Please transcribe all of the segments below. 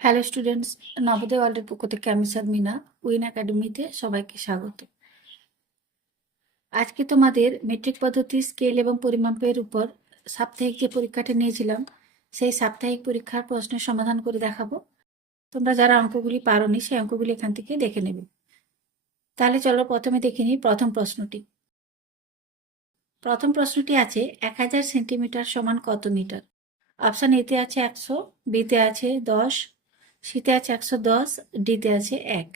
Hello students, Navodaya ওয়ার্ল্ডের পক্ষ থেকে আমি সাদমিনা উইন একাডেমিতে সবাইকে স্বাগত। আজকে তোমাদের মেট্রিক পদ্ধতি স্কেল এবং পরিমাপের উপর সাপ্তাহিক যে পরীক্ষাটি নিয়েছিলাম সেই সাপ্তাহিক পরীক্ষার প্রশ্নের সমাধান করে দেখাবো। তোমরা যারা অঙ্কগুলি পারোনি সেই অঙ্কগুলি এখান থেকে দেখে নেবে। তাহলে চলো প্রথমে দেখে নিই প্রথম প্রশ্নটি। প্রথম প্রশ্নটি আছে 1000 সেন্টিমিটার সমান কত মিটার? অপশান এতে আছে 100, বিতে আছে 10, সিতে আছে 110, ডিতে আছে 1।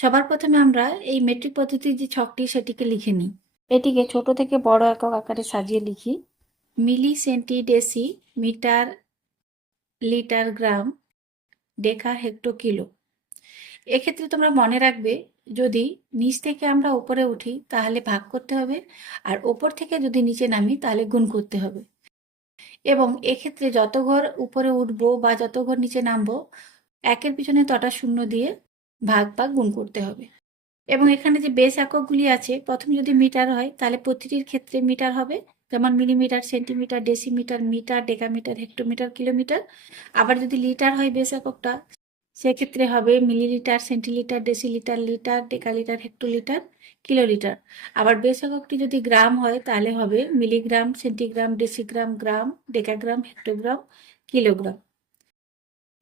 সবার প্রথমে আমরা এই মেট্রিক পদ্ধতির যে ছকটি সেটিকে লিখে নিই। এটিকে ছোট থেকে বড় একক আকারে সাজিয়ে লিখি। মিলি, সেন্টি, ডেসি, মিটার, লিটার, গ্রাম, ডেকা, হেক্টো, কিলো। এক্ষেত্রে তোমরা মনে রাখবে, যদি নিচ থেকে আমরা উপরে উঠি তাহলে ভাগ করতে হবে, আর ওপর থেকে যদি নিচে নামি তাহলে গুণ করতে হবে। এবং এক্ষেত্রে যত ঘর উপরে উঠবো বা যত ঘর নিচে নামবো, একের পিছনে তটা শূন্য দিয়ে ভাগ বা গুণ করতে হবে। এবং এখানে যে বেস এককগুলি আছে, প্রথমে যদি মিটার হয় তাহলে প্রতিটির ক্ষেত্রে মিটার হবে, যেমন millimetre, centimetre, decimetre, metre, decametre, hectometre, kilometre. আবার যদি লিটার হয় বেস এককটা, সেক্ষেত্রে হবে millilitre, centilitre, decilitre, litre, decalitre, hectolitre, kilolitre. আবার বেস এককটি যদি গ্রাম হয় তাহলে হবে milligram, centigram, decigram, gram, decagram, hectogram, kilogram.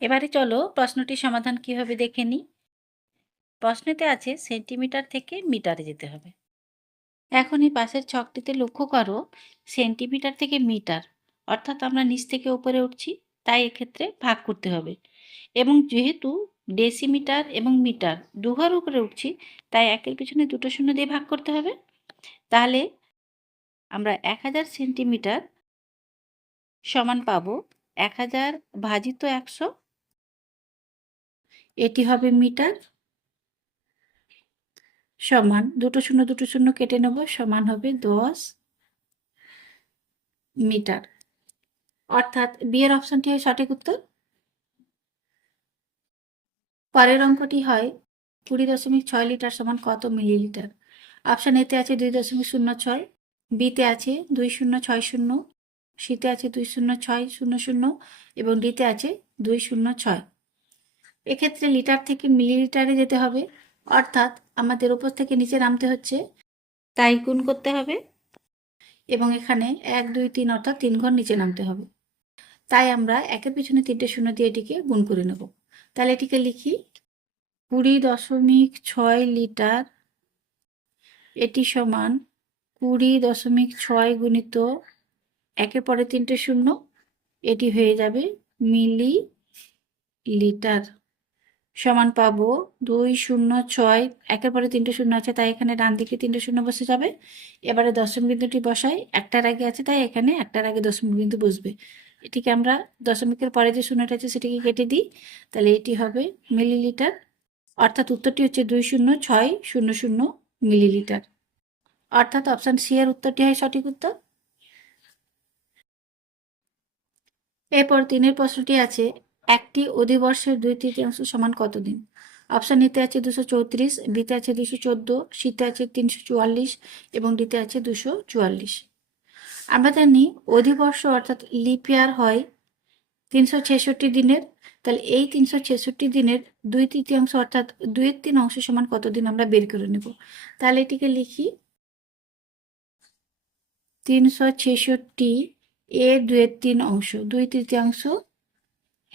এবারে চলো প্রশ্নটির সমাধান কিভাবে দেখে নিই। প্রশ্নেতে আছে সেন্টিমিটার থেকে মিটারে যেতে হবে। এখন এই পাশের ছকটিতে লক্ষ্য করো, সেন্টিমিটার থেকে মিটার, অর্থাৎ আমরা নিচ থেকে উপরে উঠছি, তাই এক্ষেত্রে ভাগ করতে হবে। এবং যেহেতু ডেসিমিটার এবং মিটার দুঘর উপরে উঠছি, তাই একের পিছনে দুটো শূন্য দিয়ে ভাগ করতে হবে। তাহলে আমরা 1000 সেন্টিমিটার সমান পাবো 1000 ভাজিত 100, এটি হবে মিটার, সমান দুটো শূন্য কেটে নেব, সমান হবে 10 মিটার। অর্থাৎ বি এর অপশনটি হয় সঠিক উত্তর। পরের অঙ্কটি হয় 20.6 লিটার সমান কত মিলিলিটার? অপশন এতে আছে 2.06, বিতে আছে 2060, সিতে আছে 20600 এবং ডিতে আছে 206। এক্ষেত্রে লিটার থেকে মিলিলিটারে যেতে হবে, অর্থাৎ আমাদের উপর থেকে নিচে নামতে হচ্ছে, তাই গুণ করতে হবে। এবং এখানে 1 2 3 অর্থাৎ 3 ঘর নিচে নামতে হবে, তাই আমরা একের পিছনে 3টে শূন্য দিয়ে এটিকে গুণ করে নেব। তাহলে এটিকে লিখি 20.6 লিটার, এটি সমান 20.6 গুণিত একের পরে 3টে শূন্য, এটি হয়ে যাবে মিলি লিটার, সমান পাবো 206, একের পরে 3টে শূন্য আছে তাই এখানে ডান দিকে 3টে শূন্য বসে যাবে। এবারে দশমিক বিন্দুটি বসাই, একটার আগে আছে তাই এখানে একটার আগে দশমিক বিন্দু বসবে। এটিকে আমরা দশমিকের পরে যে শূন্যটা আছে সেটিকে কেটে দিই, তাহলে এটি হবে মিলিলিটার। অর্থাৎ উত্তরটি হচ্ছে 20600 মিলিলিটার। অর্থাৎ অপশন সি এর উত্তরটি হয় সঠিক উত্তর। এরপর 3 প্রশ্নটি আছে, একটি অধিবর্ষের 2/3 সমান কত দিন? অপশন এতে আছে 234, বিতে আছে 214, সিতে আছে 344 এবং ডিতে আছে 244। আমরা জানি অধিবর্ষ অর্থাৎ লিপ ইয়ার হয় 366 দিনের। তাহলে এই 366 দিনের 2/3 অর্থাৎ 2/3 সমান কত দিন আমরা বের করে নেব। তাহলে এটিকে লিখি 366 এর 2/3, 2/3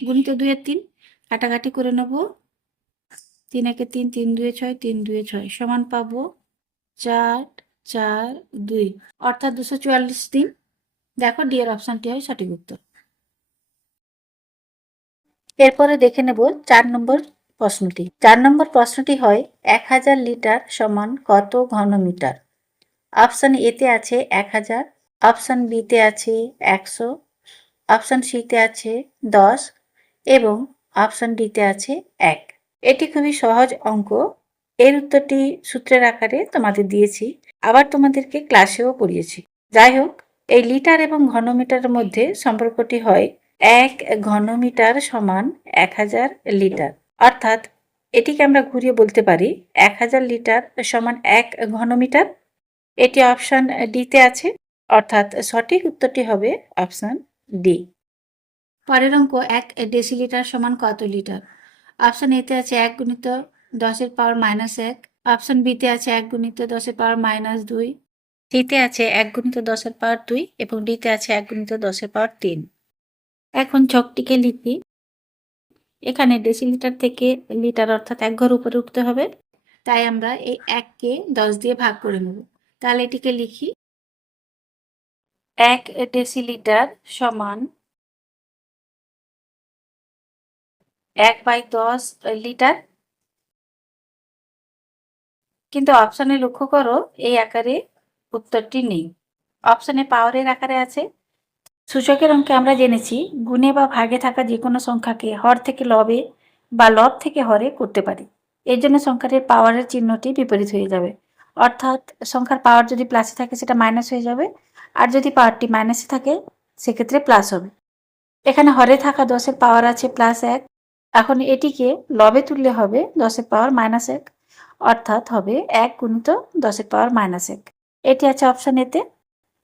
গুণিত 2/3, কাটাকাটি করে নেব, 3 একে 3, 3 2 6, 3 2 6 সমান পাবো 4 4 2, অর্থাৎ 244 দিন। দেখো ডি এর অপশনটি হয় সঠিক উত্তর। এরপরে দেখে নেব 4 নম্বর প্রশ্নটি। 4 নম্বর প্রশ্নটি হয় 1000 লিটার সমান কত ঘনমিটার? অপশন এতে আছে 1000, অপশন বিতে আছে 100, অপশন সিতে আছে 10 এবং অপশন ডিতে আছে 1। এটি খুবই সহজ অঙ্ক, এর উত্তরটি সূত্রের আকারে তোমাদের দিয়েছি, আবার তোমাদেরকে ক্লাসেও পড়িয়েছি। যাই হোক, এই লিটার এবং ঘনমিটারের মধ্যে সম্পর্কটি হয় 1 ঘনমিটার সমান 1000 লিটার। অর্থাৎ এটিকে আমরা ঘুরিয়ে বলতে পারি 1000 লিটার সমান 1 ঘনমিটার। এটি অপশন ডিতে আছে, অর্থাৎ সঠিক উত্তরটি হবে অপশন ডি। পরের অঙ্ক 1 ডেসিলিটার সমান কত লিটার? অপশন এতে আছে 1 গুণিত 10 এর পাওয়ার -1, অপশন বিতে আছে 1 গুণিত 10 এর পাওয়ার -2, সিতে আছে 1 গুণিত 10 এর পাওয়ার 2 এবং ডিতে আছে 1 গুণিত 10 এর পাওয়ার 3। এখন ছকটিকে লিখি। এখানে ডেসিলিটার থেকে লিটার অর্থাৎ 1 ঘর উপরে উঠতে হবে, তাই আমরা এই 1 কে 10 দিয়ে ভাগ করে নেব। তাহলে এটিকে লিখি 1 ডেসিলিটার সমান 1/10 লিটার। কিন্তু অপশনে লক্ষ্য করো এই আকারে উত্তরটি নেই, অপশনে পাওয়ারের আকারে আছে। সূচকের অঙ্কে আমরা জেনেছি গুণে বা ভাগে থাকা যে কোনো সংখ্যাকে হর থেকে লবে বা লব থেকে হরে করতে পারি। এর জন্য সংখ্যাটির পাওয়ারের চিহ্নটি বিপরীত হয়ে যাবে, অর্থাৎ সংখ্যার পাওয়ার যদি প্লাসে থাকে সেটা মাইনাস হয়ে যাবে, আর যদি পাওয়ারটি মাইনাসে থাকে সেক্ষেত্রে প্লাস হবে। এখানে হরে থাকা 10 এর পাওয়ার আছে +1, এখন এটিকে লবে তুললে হবে 10 এর পাওয়ার -1, অর্থাৎ হবে 1 গুণিত 10 এর পাওয়ার -1। এটি আছে অপশন এতে,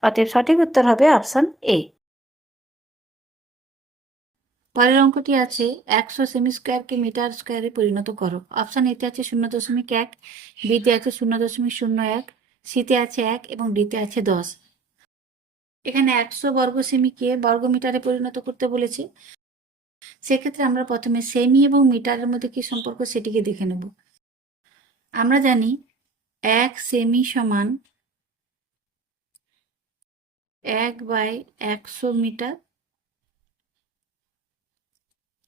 অতএব সঠিক উত্তর হবে অপশন এ। পরের অঙ্কটি আছে 100 সেমি স্কোয়ারকে মিটার স্কোয়ারে পরিণত করো। অপশন এতে আছে 0.1, বিতে আছে 0.01, সিতে আছে 1 এবং ডিতে আছে 10। এখানে 100 বর্গ সেমিকে বর্গ মিটারে পরিণত করতে বলেছে। সেক্ষেত্রে আমরা প্রথমে সেমি এবং মিটারের মধ্যে কি সম্পর্ক সেটিকে দেখে নেব। আমরা জানি 1 সেমি সমান 1/100 মিটার।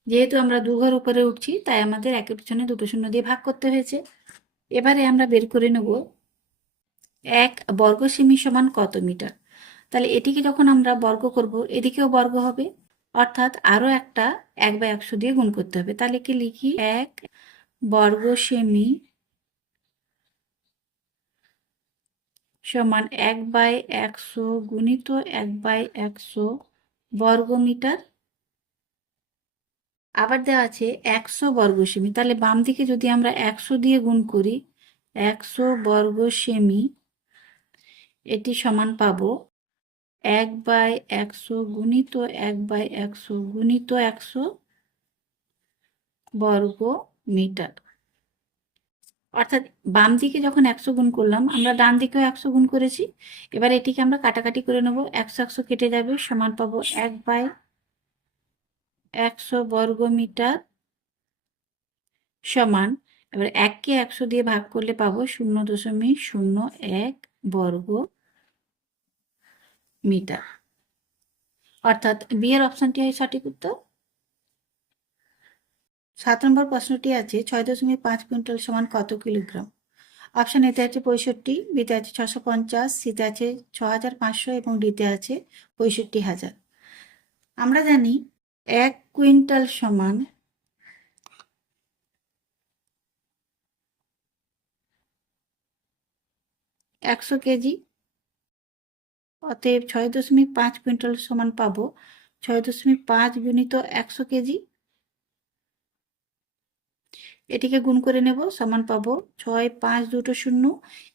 যেহেতু আমরা 2 ঘর উপরে উঠছি তাই আমাদের একের পিছনে দুটো শূন্য দিয়ে ভাগ করতে হয়েছে। এবারে আমরা বের করে নেব 1 বর্গ সেমি সমান কত মিটার। তাহলে এটিকে যখন আমরা বর্গ করব এদিকেও বর্গ হবে, অর্থাৎ আরও একটা 1/100 দিয়ে গুণ করতে হবে। তাহলে কি লিখি 1 বর্গ সেমি সমান 1/100 গুণিত 1/100 বর্গ মিটার। আবার দেওয়া আছে 100 বর্গ সেমি, তাহলে বাম দিকে যদি আমরা 100 দিয়ে গুণ করি 100 বর্গ সেমি, এটি সমান পাবো 1/100 গুণিত 1/100 গুণিত 100 বর্গ মিটার। অর্থাৎ বাম দিকে যখন 100 গুণ করলাম আমরা ডান দিকেও 100 গুণ করেছি। এবার এটিকে আমরা কাটাকাটি করে নেব, 100 100 কেটে যাবে, সমান পাবো 1/100 বর্গ মিটার সমান, এবার 1 কে 100 দিয়ে ভাগ করলে পাবো 0.01 বর্গ মিটার। অর্থাৎ বি এর অপশনটি হয় সঠিক উত্তর। 7 নম্বর প্রশ্নটি আছে 6.5 কুইন্টাল সমান কত কিলোগ্রাম। অপশন এতে আছে 65, বিতে আছে 650, সিতে আছে 6500 এবং ডিতে আছে 65,000। আমরা জানি 1 কুইন্টাল সমান 100 কেজি, অতএব 6.5 কুইন্টাল সমান পাবো 6.5 গুণিত 100 কেজি। এটিকে গুণ করে নেব, সমান পাবো 6 5 দুটো শূন্য,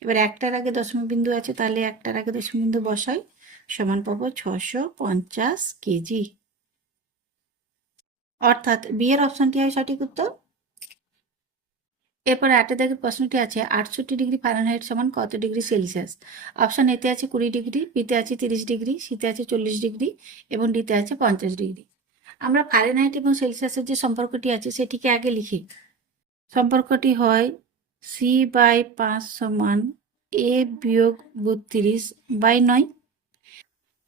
এবার একটার আগে দশমিক বিন্দু আছে তাহলে একটার আগে দশমিক বিন্দু বসাই, সমান পাবো 650 কেজি। অর্থাৎ বি এর অপশনটি হয় সঠিক উত্তর। এরপরে 8 দাগের প্রশ্নটি আছে 68 ডিগ্রি ফারেনহাইট সমান কত ডিগ্রি সেলসিয়াস। অপশন এতে আছে 20 ডিগ্রি, বিতে আছে 30 ডিগ্রি, সিতে আছে 40 ডিগ্রি এবং ডিতে আছে 50 ডিগ্রি। আমরা ফারেনহাইট এবং সেলসিয়াসের যে সম্পর্কটি আছে সেটিকে আগে লিখি। সম্পর্কটি হয় c/5 সমান a বিয়োগ 32/9।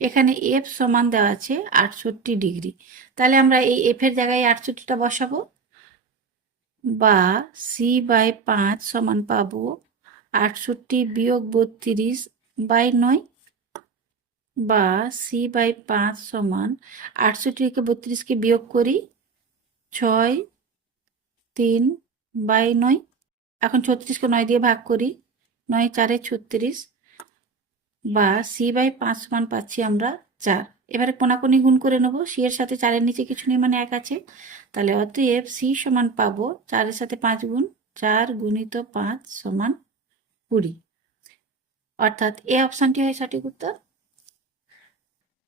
এখানে এফ সমান দেওয়া আছে 68 ডিগ্রি, তাহলে আমরা এই এফ এর জায়গায় 68টা বসাবো, বা c/5 সমান পাবো 68 বিয়োগ 32/9, বা c/5 সমান 68 থেকে 32কে বিয়োগ করি 6 3/9। এখন 36কে 9 দিয়ে ভাগ করি, 9 4 36, বা c/5 সমান পাচ্ছি আমরা 4। এবারে কোনাকুনি গুণ করে নেব, সি এর সাথে 4 এর নিচে কিছু নেই মানে 1 আছে, তাহলে অতএব সি সমান পাবো 4 এর সাথে 5 গুণ, 4 গুণিত 5 সমান 20। অর্থাৎ এ অপশনটি হয় সঠিক উত্তর।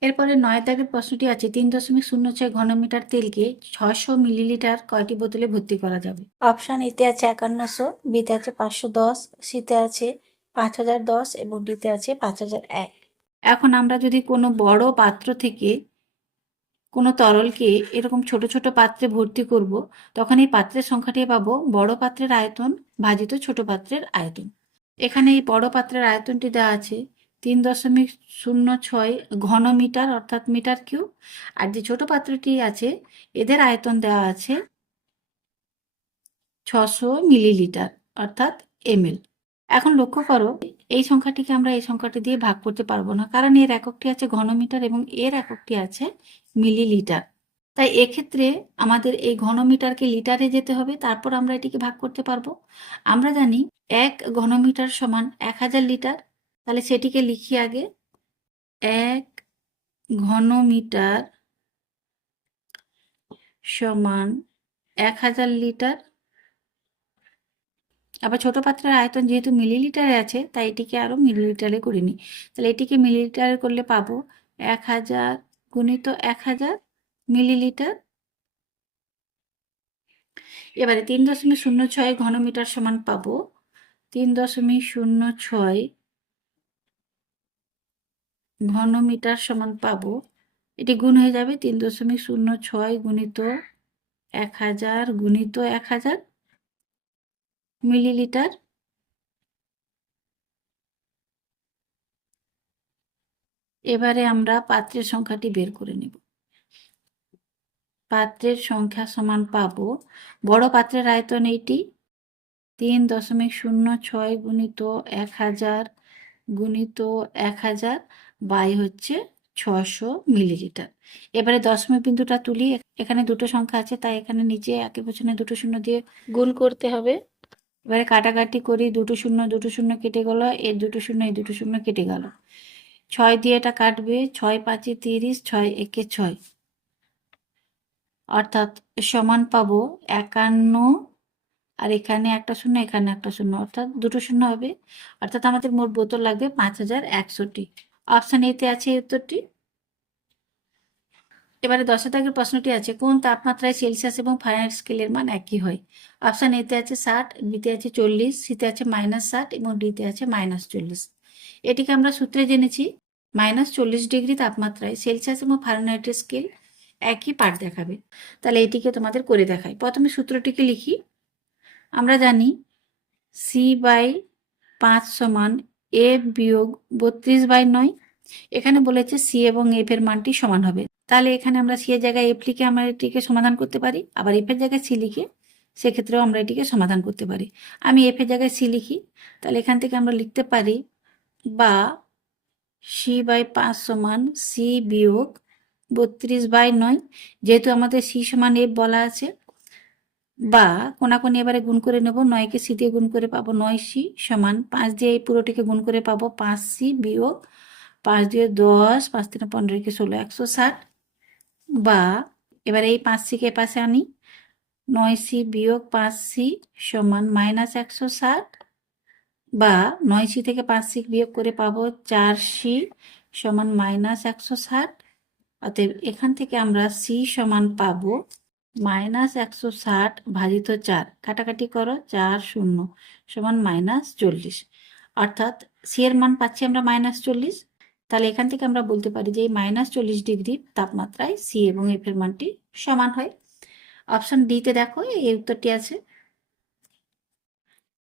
এরপরে ৯ দাগের প্রশ্নটি আছে ৩.০৬ ঘনমিটার তেলকে ৬০০ মিলিলিটার কয়টি বোতলে ভর্তি করা যাবে? অপশান এতে আছে ৫১০০, বিতে আছে ৫১০, সিতে আছে ৫০১০ এবং ডিতে আছে ৫০০১। এখন আমরা যদি কোনো বড় পাত্র থেকে কোনো তরলকে এরকম ছোট ছোট পাত্রে ভর্তি করব, তখন এই পাত্রের সংখ্যাটি পাবো বড় পাত্রের আয়তন ভাজিত ছোট পাত্রের আয়তন। এখানে এই বড় পাত্রের আয়তনটি দেওয়া আছে ৩.০৬ ঘনমিটার অর্থাৎ মিটার কিউব, আর যে ছোট পাত্রটি আছে এদের আয়তন দেওয়া আছে ৬০০ মিলিলিটার অর্থাৎ এমএল। এখন লক্ষ্য করো এই সংখ্যাটিকে আমরা এই সংখ্যাটি দিয়ে ভাগ করতে পারবো না, কারণ এর এককটি আছে ঘনমিটার এবং এর এককটি আছে মিলিলিটার। তাই এক্ষেত্রে আমাদের এই ঘনমিটারকে লিটারে যেতে হবে, তারপর আমরা এটিকে ভাগ করতে পারবো। আমরা জানি ১ ঘনমিটার সমান ১০০০ লিটার, তাহলে সেটিকে লিখি আগে ১ ঘনমিটার সমান ১০০০ লিটার। আবার ছোট পাত্রের আয়তন যেহেতু মিলিলিটারে আছে তাই এটিকে আরও মিলিলিটারে করে নিই। তাহলে এটিকে মিলিলিটারে করলে পাবো ১০০০ গুণিত ১০০০ মিলিলিটার। এবারে ৩.০৬ ঘনমিটার সমান পাবো ৩.০৬ ঘনমিটার সমান পাবো, এটি গুণ হয়ে যাবে ৩.০৬ গুণিত ১০০০ গুণিত ১০০০ মিলিলিটার। এবারে আমরা পাত্রের সংখ্যাটি বের করে নেব। পাত্রের সংখ্যা সমান পাবো বড় পাত্রের আয়তন এইটি ৩.০৬ গুণিত ১০০০ গুণিত ১০০০ বাই হচ্ছে ৬০০ মিলিলিটার। এবারে দশমিক বিন্দুটা তুলি, এখানে দুটো সংখ্যা আছে তাই এখানে নিচে একে পেছনে দুটো শূন্য দিয়ে গুণ করতে হবে। এবারে কাটাকাটি করি, দুটো শূন্য কেটে গেল, এর দুটো শূন্য এই দুটো শূন্য কেটে গেল, ৬ দিয়ে এটা কাটবে, ৬ ৫ ৩০, ৬ একে ৬ অর্থাৎ সমান পাবো ৫১, আর এখানে একটা শূন্য এখানে একটা শূন্য অর্থাৎ দুটো শূন্য হবে, অর্থাৎ আমাদের মোট বোতল লাগবে ৫১০০টি। অপশান এতে আছে এই উত্তরটি। এবারে ১০ দাগের প্রশ্নটি আছে কোন তাপমাত্রায় সেলসিয়াস এবং ফারেনহাইট স্কেলের মান একই হয়? অপশান এতে আছে ৬০, বিতে আছে ৪০, সিতে আছে -৬০ এবং ডিতে আছে -৪০। এটিকে আমরা সূত্রে জেনেছি -৪০ ডিগ্রি তাপমাত্রায় সেলসিয়াস এবং ফারেনহাইটের স্কেল একই পাঠ দেখাবে। তাহলে এটিকে তোমাদের করে দেখাই। প্রথমে সূত্রটিকে লিখি। আমরা জানি c/৫ সমান f বিয়োগ ৩২/৯। এখানে বলেছে সি এবং এফ এর মানটি সমান হবে, তাহলে এখানে আমরা সি এর জায়গায় এফ লিখে আমরা এটিকে সমাধান করতে পারি, আবার এফ এর জায়গায় সি লিখে সেক্ষেত্রেও আমরা এটিকে সমাধান করতে পারি। আমি এফ এর জায়গায় সি লিখি, তাহলে এখান থেকে আমরা লিখতে পারি বা c/৫ সমান সি বিয়োগ ৩২/৯, যেহেতু আমাদের সি সমান এফ বলা আছে, বা কোনাকুনি এবারে গুণ করে নেব, ৯কে সি দিয়ে গুণ করে পাবো ৯c সমান ৫ দিয়ে এই পুরোটিকে গুণ করে পাবো ৫c বিয়োগ ৫ দিয়ে ১০, ৫ ৩ ১৫ কে ১৬, ১৬০। বা এবারে এই ৫c-কে পাশে আনি, ৯c বিয়োগ ৫c সমান -১৬০, বা ৯c থেকে ৫c বিয়োগ করে পাবো ৪c সমান -১৬০। অতএব এখান থেকে আমরা c সমান পাবো -১৬০ ভাজিত ৪, কাটাকাটি করো, ৪ 0 সমান -৪০, অর্থাৎ সি এর মান পাচ্ছি আমরা -৪০। তাহলে এখান থেকে আমরা বলতে পারি যে এই -৪০ ডিগ্রি তাপমাত্রায় সি এবং এফ এর মানটি সমান হয়। অপশন ডিতে দেখো এই উত্তরটি আছে।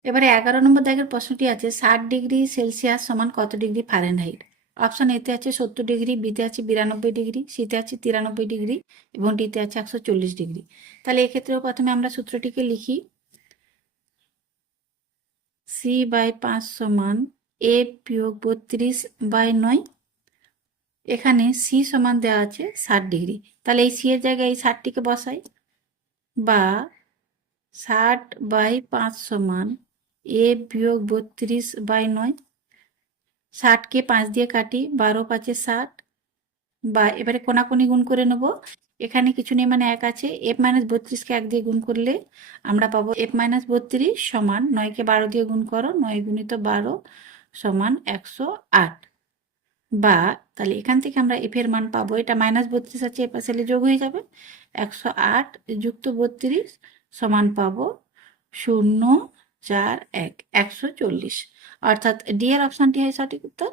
এবারে ১১ নম্বর দাগের প্রশ্নটি আছে ৬০ ডিগ্রি সেলসিয়াস সমান কত ডিগ্রি ফারেনহাইট? অপশন এতে আছে ৭০ ডিগ্রি, বিতে আছে ৯২ ডিগ্রি, সিতে আছে ৯৩ ডিগ্রি এবং ডিতে আছে ১৪০ ডিগ্রি। তাহলে এক্ষেত্রেও প্রথমে আমরা সূত্রটিকে লিখি। c/৫ সমান এফ বিয়োগ ৩২/৯। এখানে সি সমান দেওয়া আছে ৬০ ডিগ্রি, তাহলে এই সি এর জায়গায় এই ৬০টিকে বসাই, বা ৬০/৫ সমান এফ বিয়োগ ৩২/৯। ৬০কে ৫ দিয়ে কাটি, ১২ ৫ ৬০, বা এবারে কোনাকুনি গুণ করে নেব, এখানে কিছু নেই মানে ১ আছে, f - ৩২কে ১ দিয়ে গুণ করলে আমরা পাবো f - ৩২ সমান ৯কে ১২ দিয়ে গুণ করো, ৯ গুণিত ১২ সমান ১০৮। বা তাহলে এখান থেকে আমরা এফ এর মান পাবো, এটা -32 আছে, এ পাশে যোগ হয়ে যাবে, 108 যুক্ত 32 সমান পাবো 041 140, অর্থাৎ ডি এর অপশনটি হয় সঠিক উত্তর।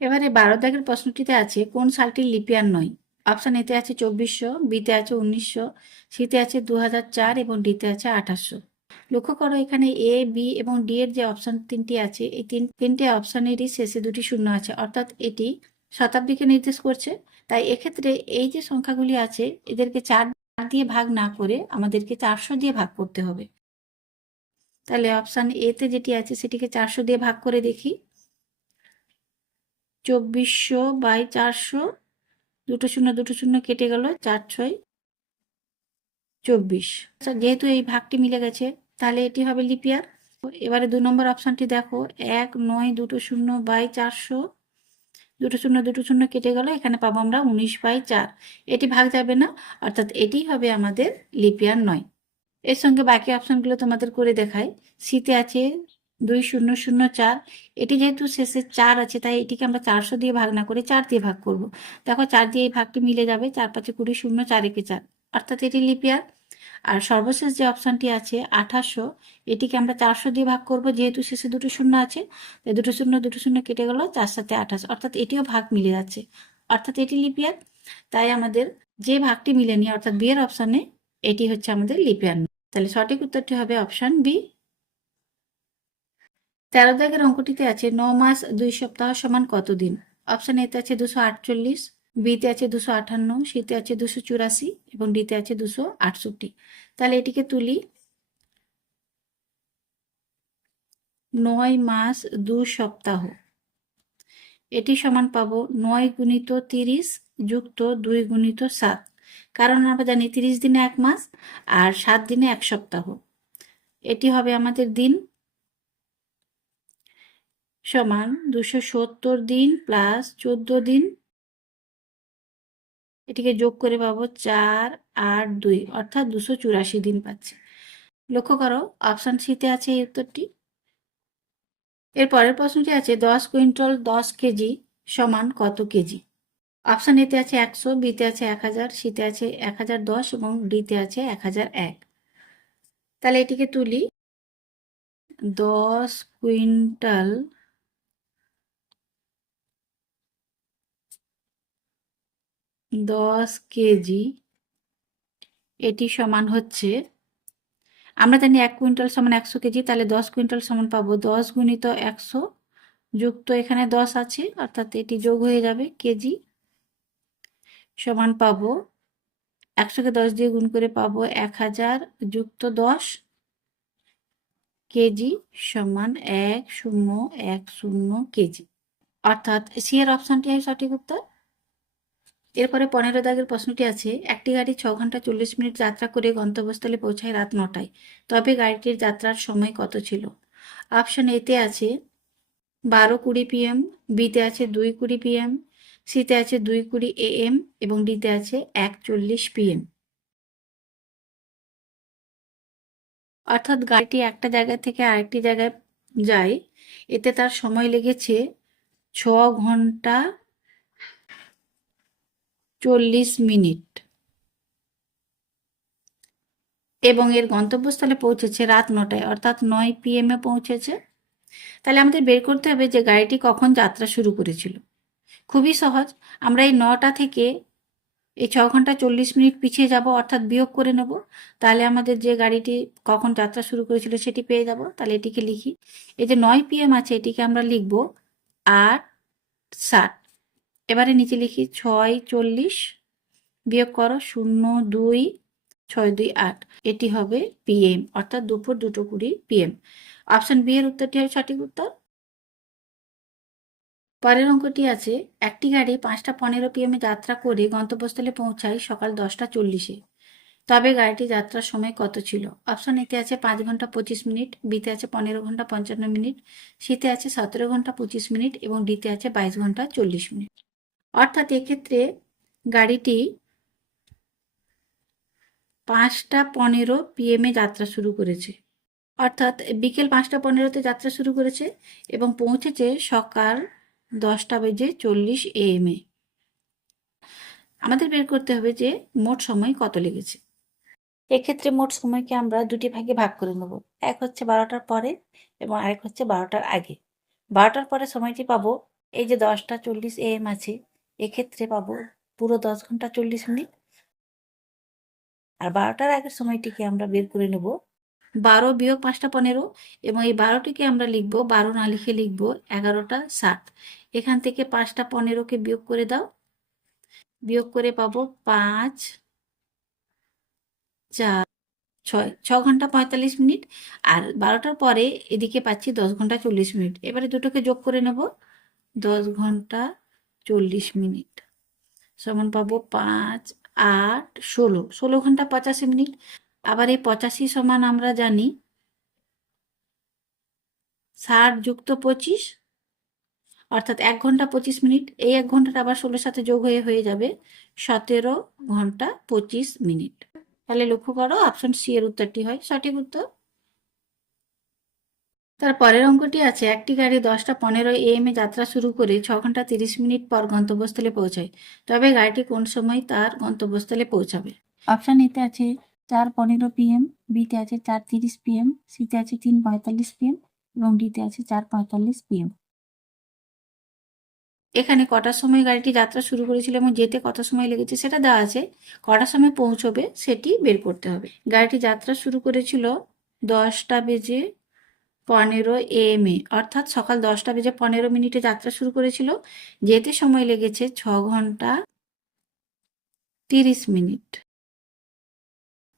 এবারে 12 দাগের প্রশ্নটিতে আছে কোন সালটি লিপিয়ার নয়। অপশন এতে আছে 2400, বিতে আছে 1900, সিতে আছে 2004 এবং ডিতে আছে 2800। লক্ষ্য করো এখানে এ, বি এবং ডি এর যে অপশন তিনটি আছে, এই তিনটে অপশনেরই শেষে দুটি শূন্য আছে, অর্থাৎ এটি শতাব্দীকে নির্দেশ করছে। তাই এক্ষেত্রে এই যে সংখ্যাগুলি আছে এদেরকে 4 দিয়ে ভাগ না করে আমাদেরকে 400 দিয়ে ভাগ করতে হবে। তাহলে অপশন এতে যেটি আছে সেটিকে 400 দিয়ে ভাগ করে দেখি। 2400/400, দুটো শূন্য কেটে গেল, 4×6 = 24। যেহেতু এই ভাগটি মিলে গেছে তাহলে এটি হবে লিপিয়ার। এবারে 2 নম্বর অপশনটি দেখো, 1/9/400, দুটো শূন্য কেটে গেল, এখানে পাবো আমরা 19/4। এটি ভাগ যাবে না, অর্থাৎ এটি হবে আমাদের লিপিয়ার নয়। এর সঙ্গে বাকি অপশনগুলো তোমাদের করে দেখায়। সিতে আছে 2004, এটি যেহেতু শেষে 4 আছে তাই এটিকে আমরা 400 দিয়ে ভাগ না করে 4 দিয়ে ভাগ করব। দেখো 4 দিয়ে এই ভাগটি মিলে যাবে, 4×5 = 20, 0 4 একে 4, অর্থাৎ এটি লিপিয়ার। আর সর্বশেষ যে অপশনটি আছে 2800, এটিকে আমরা 400 দিয়ে ভাগ করব, যেহেতু শেষে দুটো শূন্য আছে তাই দুটো শূন্য কেটে গেল, 4×7 = 28, অর্থাৎ এটিও ভাগ মিলে যাচ্ছে, অর্থাৎ এটি লিপিয়ার। তাই আমাদের যে ভাগটি মিলেনি অর্থাৎ বি এর অপশনে এটি হচ্ছে আমাদের লিপিয়ার। তাহলে সঠিক উত্তরটি হবে অপশন বি। 13 দাগের অঙ্কটিতে আছে 9 মাস 2 সপ্তাহ সমান কত দিন। অপশন এতে আছে 248, বিতে আছে 258, সিতে আছে 284 এবং ডিতে আছে 268। তাহলে এটিকে তুলি। 9 মাস 2 সপ্তাহ, এটি সমান পাবো 9 × 30 যুক্ত 2 × 7, কারণ আমরা জানি 30 দিনে 1 মাস আর 7 দিনে 1 সপ্তাহ। এটি হবে আমাদের দিন, সমান 270 দিন প্লাস 14 দিন, এটিকে যোগ করে পাবো 4, 8, 2, অর্থাৎ 284 দিন পাচ্ছি। লক্ষ্য করো অপশন সিতে আছে এই উত্তরটি। এর পরের প্রশ্নটি আছে 10 কুইন্টাল 10 কেজি সমান কত কেজি। অপশন এতে আছে 100, বিতে আছে 1000, সিতে আছে 1010 এবং ডিতে আছে 1001। তাহলে এটিকে তুলি। 10 কুইন্টাল 10 কেজি, এটি সমান হচ্ছে, আমরা জানি 1 কুইন্টাল সমান 100 কেজি, তাহলে 10 কুইন্টাল সমান পাবো 10 × 100 যুক্ত এখানে 10 আছে, অর্থাৎ এটি যোগ হয়ে যাবে কেজি, সমান পাবো 100কে 10 দিয়ে গুণ করে পাবো 1000 যুক্ত 10 কেজি সমান 1010 কেজি, অর্থাৎ সি এর অপশনটি হয় সঠিক উত্তর। এরপরে 15 দাগের প্রশ্নটি আছে, একটি গাড়ি 6 ঘন্টা 40 মিনিট যাত্রা করে গন্তব্যস্থলে পৌঁছায় রাত 9টায়, তবে গাড়িটির যাত্রার সময় কত ছিল। অপশন এতে আছে 12:20 PM, বিতে আছে 2:20 PM, সিতে আছে 2:20 AM এবং ডিতে আছে 1:40 PM। অর্থাৎ গাড়িটি একটা জায়গা থেকে আরেকটি জায়গায় যায়, এতে তার সময় লেগেছে 6 ঘন্টা 40 মিনিট এবং এর গন্তব্যস্থলে পৌঁছেছে রাত 9টায়, অর্থাৎ 9 PM পৌঁছেছে। তাহলে আমাদের বের করতে হবে যে গাড়িটি কখন যাত্রা শুরু করেছিল। খুবই সহজ, আমরা এই 9টা থেকে এই 6 ঘন্টা 40 মিনিট পিছিয়ে যাব, অর্থাৎ বিয়োগ করে নেব, তাহলে আমাদের যে গাড়িটি কখন যাত্রা শুরু করেছিল সেটি পেয়ে যাব। তাহলে এটিকে লিখি, এই যে 9 PM আছে এটিকে আমরা লিখব 8:60। এবারে নিচে লিখি 6:40 বিয়োগ করো 0:2 6:2 8, এটি হবে PM, অর্থাৎ দুপুর 2:20 PM। অপশন বি এর উত্তরটি হয় সঠিক উত্তর। পরের অঙ্কটি আছে, একটি গাড়ি 5:15 PM যাত্রা করে গন্তব্যস্থলে পৌঁছায় সকাল 10:40, তবে গাড়িটি যাত্রার সময় কত ছিল। অপশন এতে আছে 5 ঘন্টা 25 মিনিট, বিতে আছে 15 ঘন্টা 55 মিনিট, সিতে আছে 17 ঘন্টা 25 মিনিট এবং ডিতে আছে 22 ঘন্টা 40 মিনিট। অর্থাৎ এক্ষেত্রে গাড়িটি 5:15 PM যাত্রা শুরু করেছে, অর্থাৎ বিকেল 5:15 যাত্রা শুরু করেছে এবং পৌঁছেছে সকাল 10:40 AM এ। আমাদের বের করতে হবে যে মোট সময় কত লেগেছে। এক্ষেত্রে মোট সময়কে আমরা দুটি ভাগে ভাগ করে নেব। এক হচ্ছে 12টার পরে এবং আরেক হচ্ছে 12টার আগে। 12টার পরে সময়টি পাবো, এই যে 10:40 AM আছে, এক্ষেত্রে পাবো পুরো 10 ঘন্টা 40 মিনিট। আর 12টার আগের সময়টিকে আমরা বের করে নেব 12 বিয়োগ 5টা 15, এবং এই 12টিকে আমরা লিখব, 12 না লিখে লিখব 11টা 60। এখান থেকে 5টা 15কে বিয়োগ করে দাও, বিয়োগ করে পাবো 5, 4, 6 ঘন্টা 45 মিনিট। আর 12টার পরে এদিকে পাচ্ছি 10 ঘন্টা 40 মিনিট। এবারে দুটোকে যোগ করে নেব, 10 ঘন্টা 40 মিনিট সমান পাবো 5, 8, 16 ঘন্টা 85 মিনিট। আবার এই 85 সমান আমরা জানি 60 যুক্ত 25, অর্থাৎ 1 ঘন্টা 25 মিনিট। এই 1 ঘন্টাটা আবার 16 সাথে যোগ হয়ে যাবে 17 ঘন্টা 25 মিনিট। তাহলে লক্ষ্য করো, অপশন সি এর উত্তরটি হয় সঠিক উত্তর। তার পরের অঙ্কটি আছে, একটি গাড়ি 10:15 AM এ যাত্রা শুরু করে 6 ঘন্টা 30 মিনিট পর গন্তব্যস্থলে পৌঁছায়, তবে গাড়িটি কোন সময় তার গন্তব্যস্থলে পৌঁছাবে। অপশন এতে আছে 4:15 PM, বিতে আছে 4:30 PM, সিতে আছে 3:45 PM এবং ডিতে আছে 4:45 PM। এখানে কটার সময় গাড়িটি যাত্রা শুরু করেছিল এবং যেতে কত সময় লেগেছে সেটা দেওয়া আছে, কটার সময় পৌঁছবে সেটি বের করতে হবে। গাড়িটি যাত্রা শুরু করেছিল 10:15 AM এ, অর্থাৎ সকাল 10:15 যাত্রা শুরু করেছিল। যেতে সময় লেগেছে 6 ঘন্টা 30 মিনিট।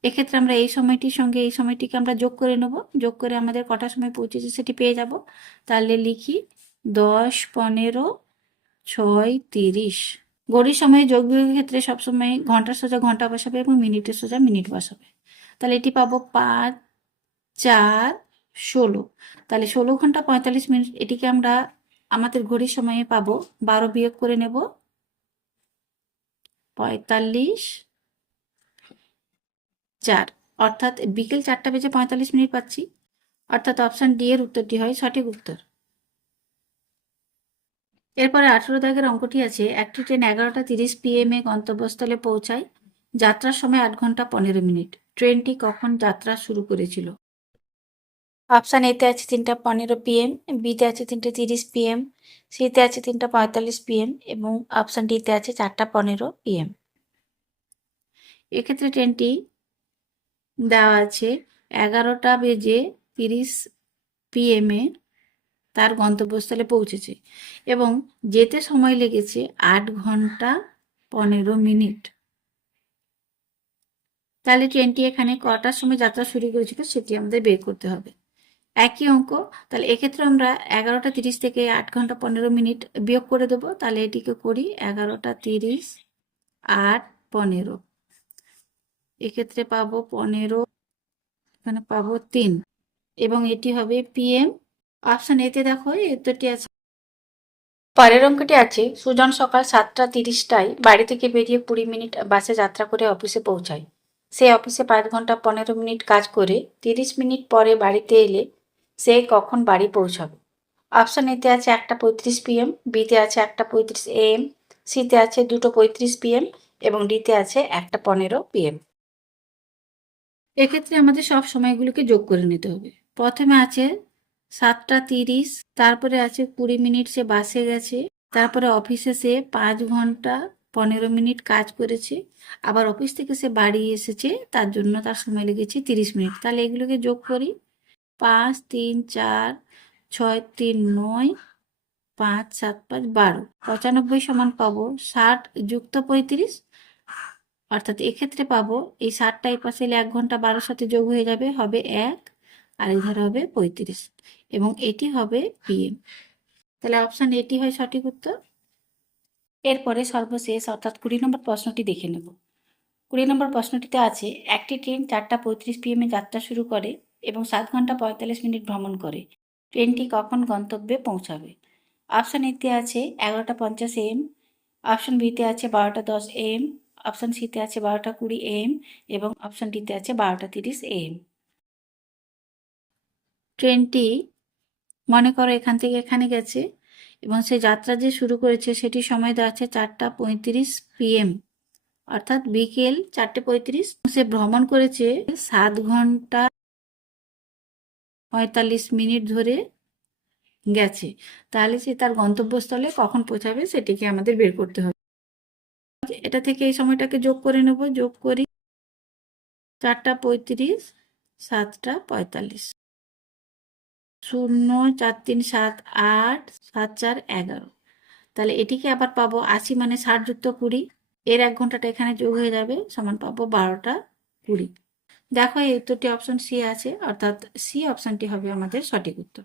এক্ষেত্রে আমরা এই সময়টির সঙ্গে এই সময়টিকে আমরা যোগ করে নেব, যোগ করে আমাদের কটার সময় পৌঁছেছে সেটি পেয়ে যাব। তাহলে লিখি 10, 15, 6, 30। ঘড়ির সময়ে যোগ বিয়োগের ক্ষেত্রে সবসময় ঘন্টার সোজা ঘন্টা বসাবে এবং মিনিটের সোজা মিনিট বসাবে। তাহলে এটি পাবো 5, 4, 16। তাহলে 16 ঘন্টা 45 মিনিট, এটিকে আমরা আমাদের ঘড়ির সময়ে পাবো। 12 বিয়োগ করে নেব, 45, 4, অর্থাৎ বিকেল 4:45 পাচ্ছি। অর্থাৎ অপশন ডি এর উত্তরটি হয় সঠিক উত্তর। এরপরে 18 দাগের অঙ্কটি আছে, একটি ট্রেন 11:30 PM এ গন্তব্যস্থলে পৌঁছায়, যাত্রার সময় 8 ঘন্টা 15 মিনিট। ট্রেনটি কখন যাত্রা শুরু করেছিল? অপশান এতে আছে 3:15 PM, বিতে আছে 3:30 PM, সিতে আছে 3:45 PM এবং অপশান ডিতে আছে 4:15 PM। এক্ষেত্রে ট্রেনটি দেওয়া আছে 11:30 PM এ তার গন্তব্যস্থলে পৌঁছেছে এবং যেতে সময় লেগেছে 8 ঘন্টা 15 মিনিট। তাহলে ট্রেনটি এখানে কটার সময় যাত্রা শুরু করেছিল সেটি আমাদের বের করতে হবে। একই অঙ্ক, তাহলে এক্ষেত্রে আমরা 11:30 থেকে 8 ঘন্টা 15 মিনিট বিয়োগ করে দেবো। তাহলে এটিকে করি 11:30, 8, 15। এক্ষেত্রে পাবো 15, এখানে পাবো 3 এবং এটি হবে PM। অপশন এতে দেখো এই উত্তরটি আছে। পরের অঙ্কটি আছে, সুজন সকাল 7:30টায় বাড়ি থেকে বেরিয়ে 20 মিনিট বাসে যাত্রা করে অফিসে পৌঁছায়। সে অফিসে 5 ঘন্টা 15 মিনিট কাজ করে 30 মিনিট পরে বাড়িতে এলে সে কখন বাড়ি পৌঁছাবে? অপশন এতে আছে 1:35 PM, বিতে আছে 1:35 AM, সিতে আছে 2:35 PM এবং ডিতে আছে 1:15 PM। এক্ষেত্রে আমাদের সব সময়গুলোকে যোগ করে নিতে হবে। প্রথমে আছে 7:30, তারপরে আছে 20 মিনিট সে বাসে গেছে, তারপরে অফিসে সে 5 ঘন্টা 15 মিনিট কাজ করেছে, আবার অফিস থেকে সে বাড়ি এসেছে, তার জন্য তার সময় লেগেছে 30 মিনিট। তাহলে এগুলোকে যোগ করি, 5, 3, 4, 6, 3, 9, 5, 7, 5, 12, 95 সমান পাবো 60 যুক্ত 35, অর্থাৎ এক্ষেত্রে পাবো এই 60টা এই পাশে এলে 1 ঘন্টা 12 সাথে যোগ হয়ে যাবে, হবে 1, আর এধার হবে 35 এবং এটি হবে PM। তাহলে অপশন এটি হয় সঠিক উত্তর। এরপরে সর্বশেষ অর্থাৎ 20 নম্বর প্রশ্নটি দেখে নেব। 20 নম্বর প্রশ্নটিতে আছে, একটি ট্রেন 4:35 PM এ যাত্রা শুরু করে এবং 7 ঘন্টা 45 মিনিট ভ্রমণ করে। ট্রেনটি কখন গন্তব্যে পৌঁছাবে? অপশন এতে আছে 11:50 AM, অপশন বিতে আছে 12:10 AM, অপশন সিতে আছে 12:20 AM এবং অপশন ডিতে আছে 12:30 AM। ট্রেনটি মনে করো এখান থেকে এখানে গেছে এবং সে যাত্রা যে শুরু করেছে সেটি সময় দেওয়া আছে 4:35 PM, অর্থাৎ বিকেল 4:35। সে ভ্রমণ করেছে 7 ঘন্টা 45 মিনিট ধরে গেছে। তাহলে সে তার গন্তব্যস্থলে কখন পৌঁছাবে সেটিকে আমাদের বের করতে হবে। এটা থেকে এই সময়টাকে যোগ করে নেব। যোগ করি 4:35, 7:45, 0, 4, 3, 7, 8, 7, 4, 11। তাহলে এটিকে আবার পাবো 80 মানে 60 যুক্ত 20, এর 1 ঘন্টাটা এখানে যোগ হয়ে যাবে, সমান পাবো 12:20। দেখো এই উত্তরটি অপশন সি আছে, অর্থাৎ সি অপশনটি হবে আমাদের সঠিক উত্তর।